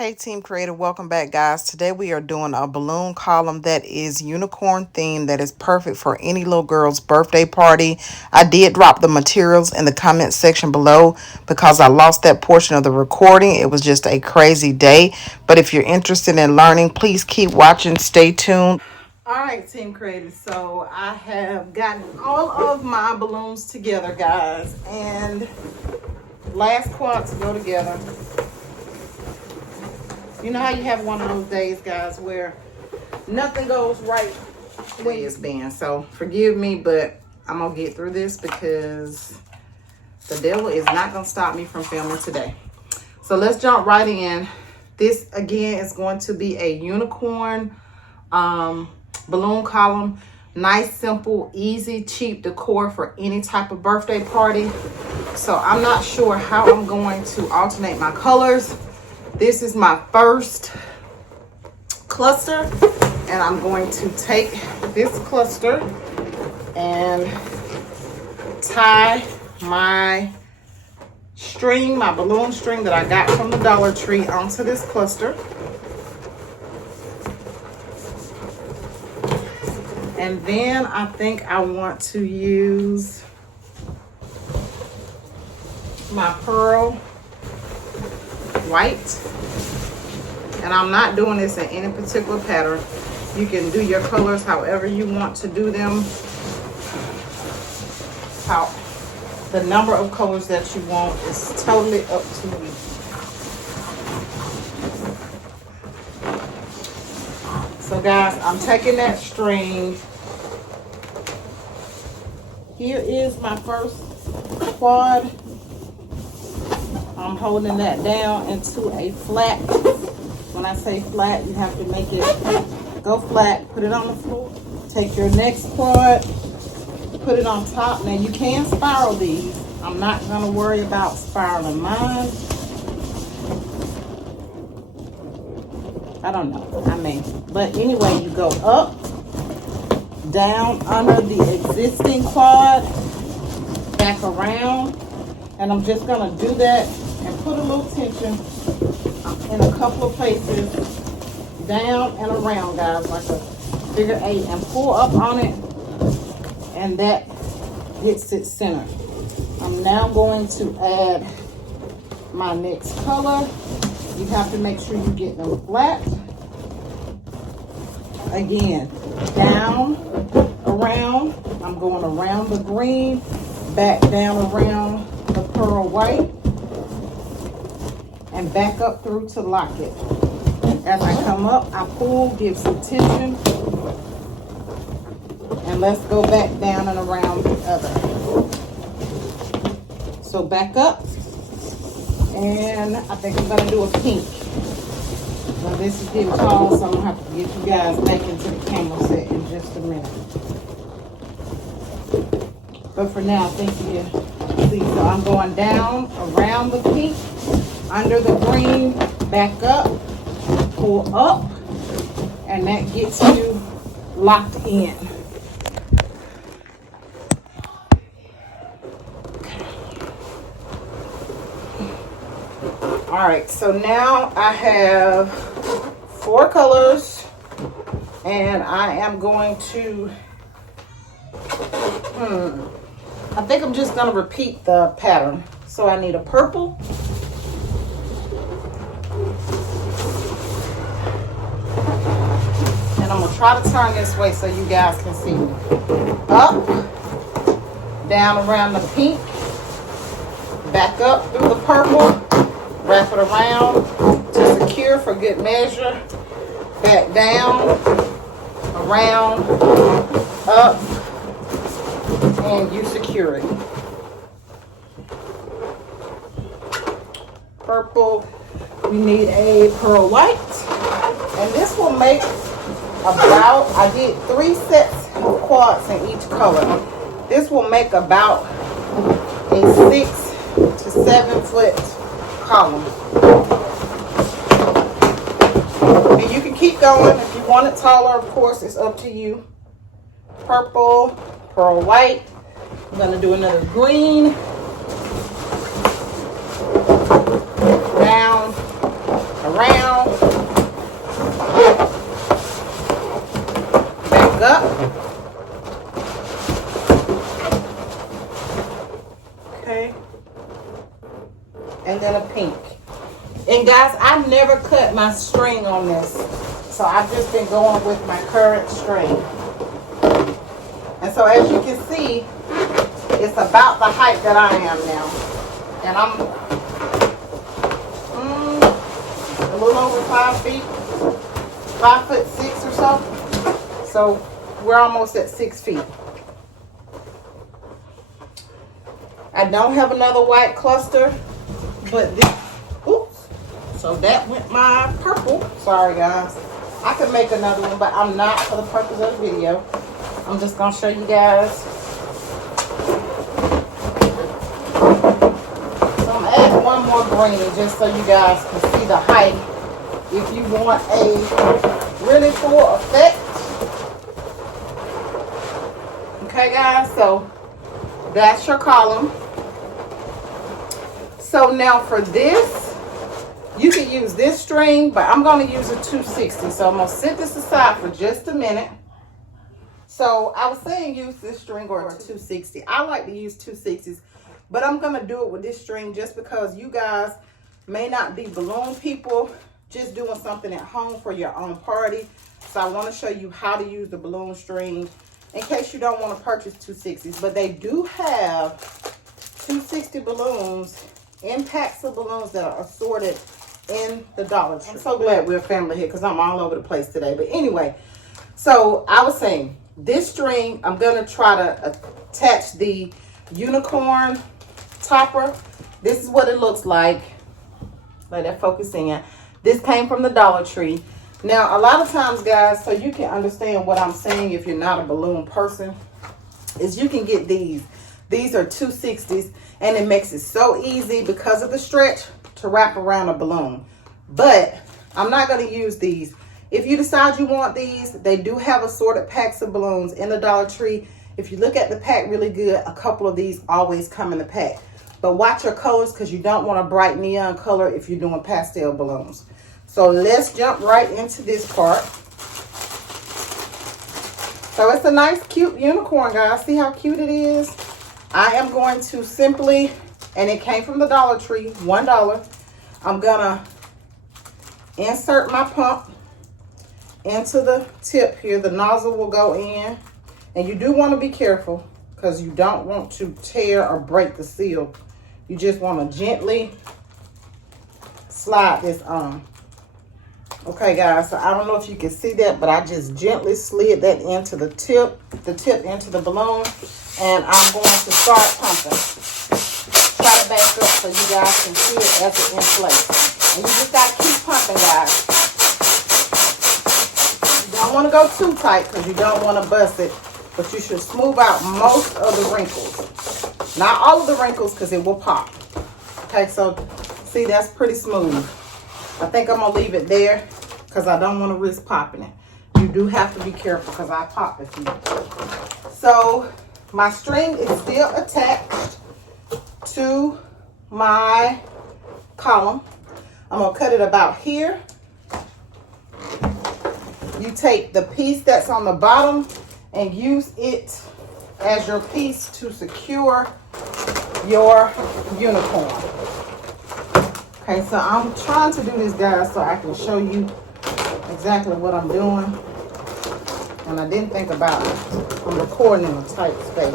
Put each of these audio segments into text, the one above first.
Hey Team Creative, welcome back guys. Today we are doing a balloon column that is unicorn themed that is perfect for any little girl's birthday party. I did drop the materials in the comment section below because I lost that portion of the recording. It was just a crazy day. But if you're interested in learning, please keep watching. Stay tuned. Alright Team Creative, so I have gotten all of my balloons together guys. And last quads go together. You know how you have one of those days, guys, where nothing goes right the way it's been. So forgive me, but I'm going to get through this because the devil is not going to stop me from filming today. So let's jump right in. This, again, is going to be a unicorn balloon column. Nice, simple, easy, cheap decor for any type of birthday party. So I'm not sure how I'm going to alternate my colors. This is my first cluster, and I'm going to take this cluster and tie my string, my balloon string that I got from the Dollar Tree onto this cluster. And then I think I want to use my pearl white, and I'm not doing this in any particular pattern. You can do your colors however you want to do them, how the number of colors that you want is totally up to you. So guys, I'm taking that string. Here is my first quad. I'm holding that down into a flat. When I say flat, you have to make it go flat. Put it on the floor. Take your next quad, put it on top. Now you can spiral these. I'm not going to worry about spiraling mine. I don't know. I mean, but anyway, you go up, down under the existing quad, back around. And I'm just going to do that and put a little tension in a couple of places, down and around, guys, like a figure 8, and pull up on it, and that hits it center. I'm now going to add my next color. You have to make sure you get them flat. Again, down, around. I'm going around the green, back down around the pearl white, and back up through to lock it. As I come up, I pull, give some tension, and let's go back down and around the other. So back up, and I think I'm going to do a pink. Now this is getting tall, so I'm going to have to get you guys back into the camera set in just a minute. But for now, I think you see. So I'm going down around the pink, under the green, back up, pull up, and that gets you locked in. All right, so now I have 4 colors, and I am going to I think I'm just going to repeat the pattern. So I need a purple, and I'm going to try to turn this way so you guys can see me. Up, down around the pink, back up through the purple, wrap it around to secure for good measure, back down, around, up, and you secure it. Purple, we need a pearl white, and this will make about, I did 3 sets of quads in each color. This will make about a 6 to 7 foot column. And you can keep going. If you want it taller, of course, it's up to you. Purple, pearl white. I'm going to do another green. Down, around, back up. Okay. And then a pink. And guys, I never cut my string on this. So I've just been going with my current string. And so as you can see, it's about the height that I am now. And I'm a little over 5 feet, 5'6" or so. So we're almost at 6 feet. I don't have another white cluster, but this, oops. So that went my purple. Sorry guys. I could make another one, but I'm not for the purpose of the video. I'm just gonna show you guys. So I'm adding one more green just so you guys can see the height. If you want a really full effect. Okay guys, so that's your column. So now for this, you can use this string, but I'm going to use a 260. So I'm going to set this aside for just a minute. So I was saying use this string or a 260. I like to use 260s, but I'm going to do it with this string just because you guys may not be balloon people, just doing something at home for your own party. So I want to show you how to use the balloon string in case you don't want to purchase 260s. But they do have 260 balloons in packs of balloons that are assorted in the Dollar Tree. I'm so glad we're a family here because I'm all over the place today. But anyway, so I was saying this string, I'm going to try to attach the unicorn topper. This is what it looks like. Let that focus in. This came from the Dollar Tree. Now, a lot of times, guys, so you can understand what I'm saying if you're not a balloon person, is you can get these. These are 260s, and it makes it so easy because of the stretch to wrap around a balloon. But I'm not going to use these. If you decide you want these, they do have assorted packs of balloons in the Dollar Tree. If you look at the pack really good, a couple of these always come in the pack. But watch your colors because you don't want a bright neon color if you're doing pastel balloons. So let's jump right into this part. So it's a nice, cute unicorn, guys. See how cute it is? I am going to simply, and it came from the Dollar Tree, $1. I'm gonna insert my pump into the tip here. The nozzle will go in, and you do want to be careful because you don't want to tear or break the seal. You just want to gently slide this on. Okay, guys, so I don't know if you can see that, but I just gently slid that into the tip into the balloon, and I'm going to start pumping. Try to back up so you guys can see it as it inflates. And you just got to keep pumping, guys. You don't want to go too tight because you don't want to bust it, but you should smooth out most of the wrinkles. Not all of the wrinkles because it will pop. Okay, so see, that's pretty smooth. I think I'm going to leave it there because I don't want to risk popping it. You do have to be careful because I popped a few. So my string is still attached to my column. I'm going to cut it about here. You take the piece that's on the bottom and use it as your piece to secure your unicorn. Okay, so I'm trying to do this, guys, so I can show you exactly what I'm doing. And I didn't think about it. I'm recording in a tight space.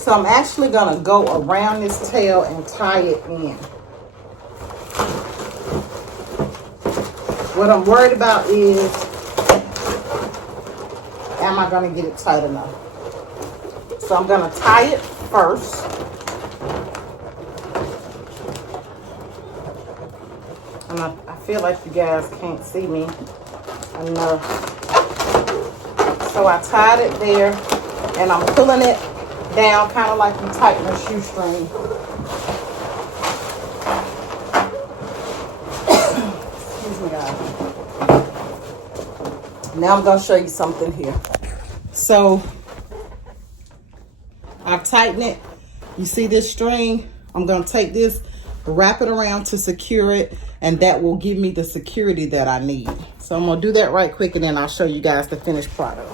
So I'm actually going to go around this tail and tie it in. What I'm worried about is, am I going to get it tight enough? So I'm going to tie it first. And I feel like you guys can't see me enough. So I tied it there, and I'm pulling it down kind of like you tighten a shoestring. Excuse me, guys. Now I'm going to show you something here. So I've tightened it. You see this string? I'm going to take this, wrap it around to secure it, and that will give me the security that I need. So I'm gonna do that right quick, and then I'll show you guys the finished product.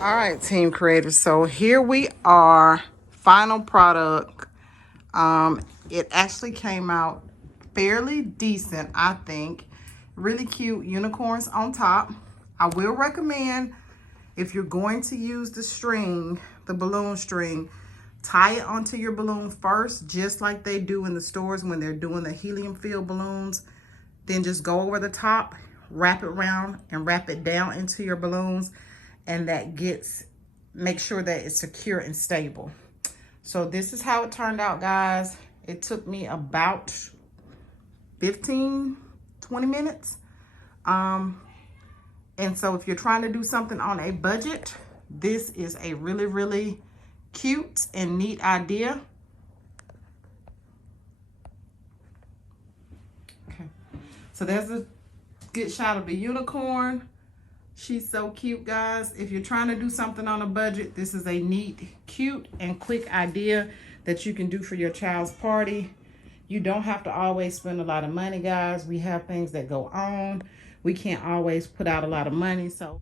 All right, Team Creative, so here we are, final product. It actually came out fairly decent, I think. Really cute unicorns on top. I will recommend, if you're going to use the string, the balloon string, tie it onto your balloon first, just like they do in the stores when they're doing the helium-filled balloons. Then just go over the top, wrap it around, and wrap it down into your balloons. And that make sure that it's secure and stable. So this is how it turned out, guys. It took me about 15, 20 minutes. And so if you're trying to do something on a budget, this is a really, really cute and neat idea. Okay, so there's a good shot of the unicorn. She's so cute, guys. If you're trying to do something on a budget, this is a neat, cute, and quick idea that you can do for your child's party. You don't have to always spend a lot of money, guys. We have things that go on. We can't always put out a lot of money. So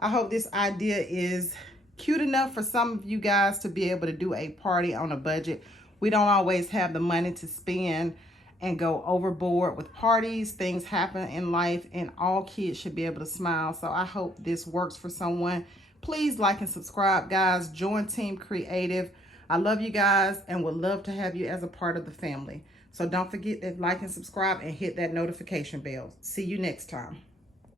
I hope this idea is cute enough for some of you guys to be able to do a party on a budget. We don't always have the money to spend and go overboard with parties. Things happen in life, and all kids should be able to smile. So I hope this works for someone. Please like and subscribe, guys. Join Team Creative. I love you guys and would love to have you as a part of the family. So don't forget to like and subscribe and hit that notification bell. See you next time.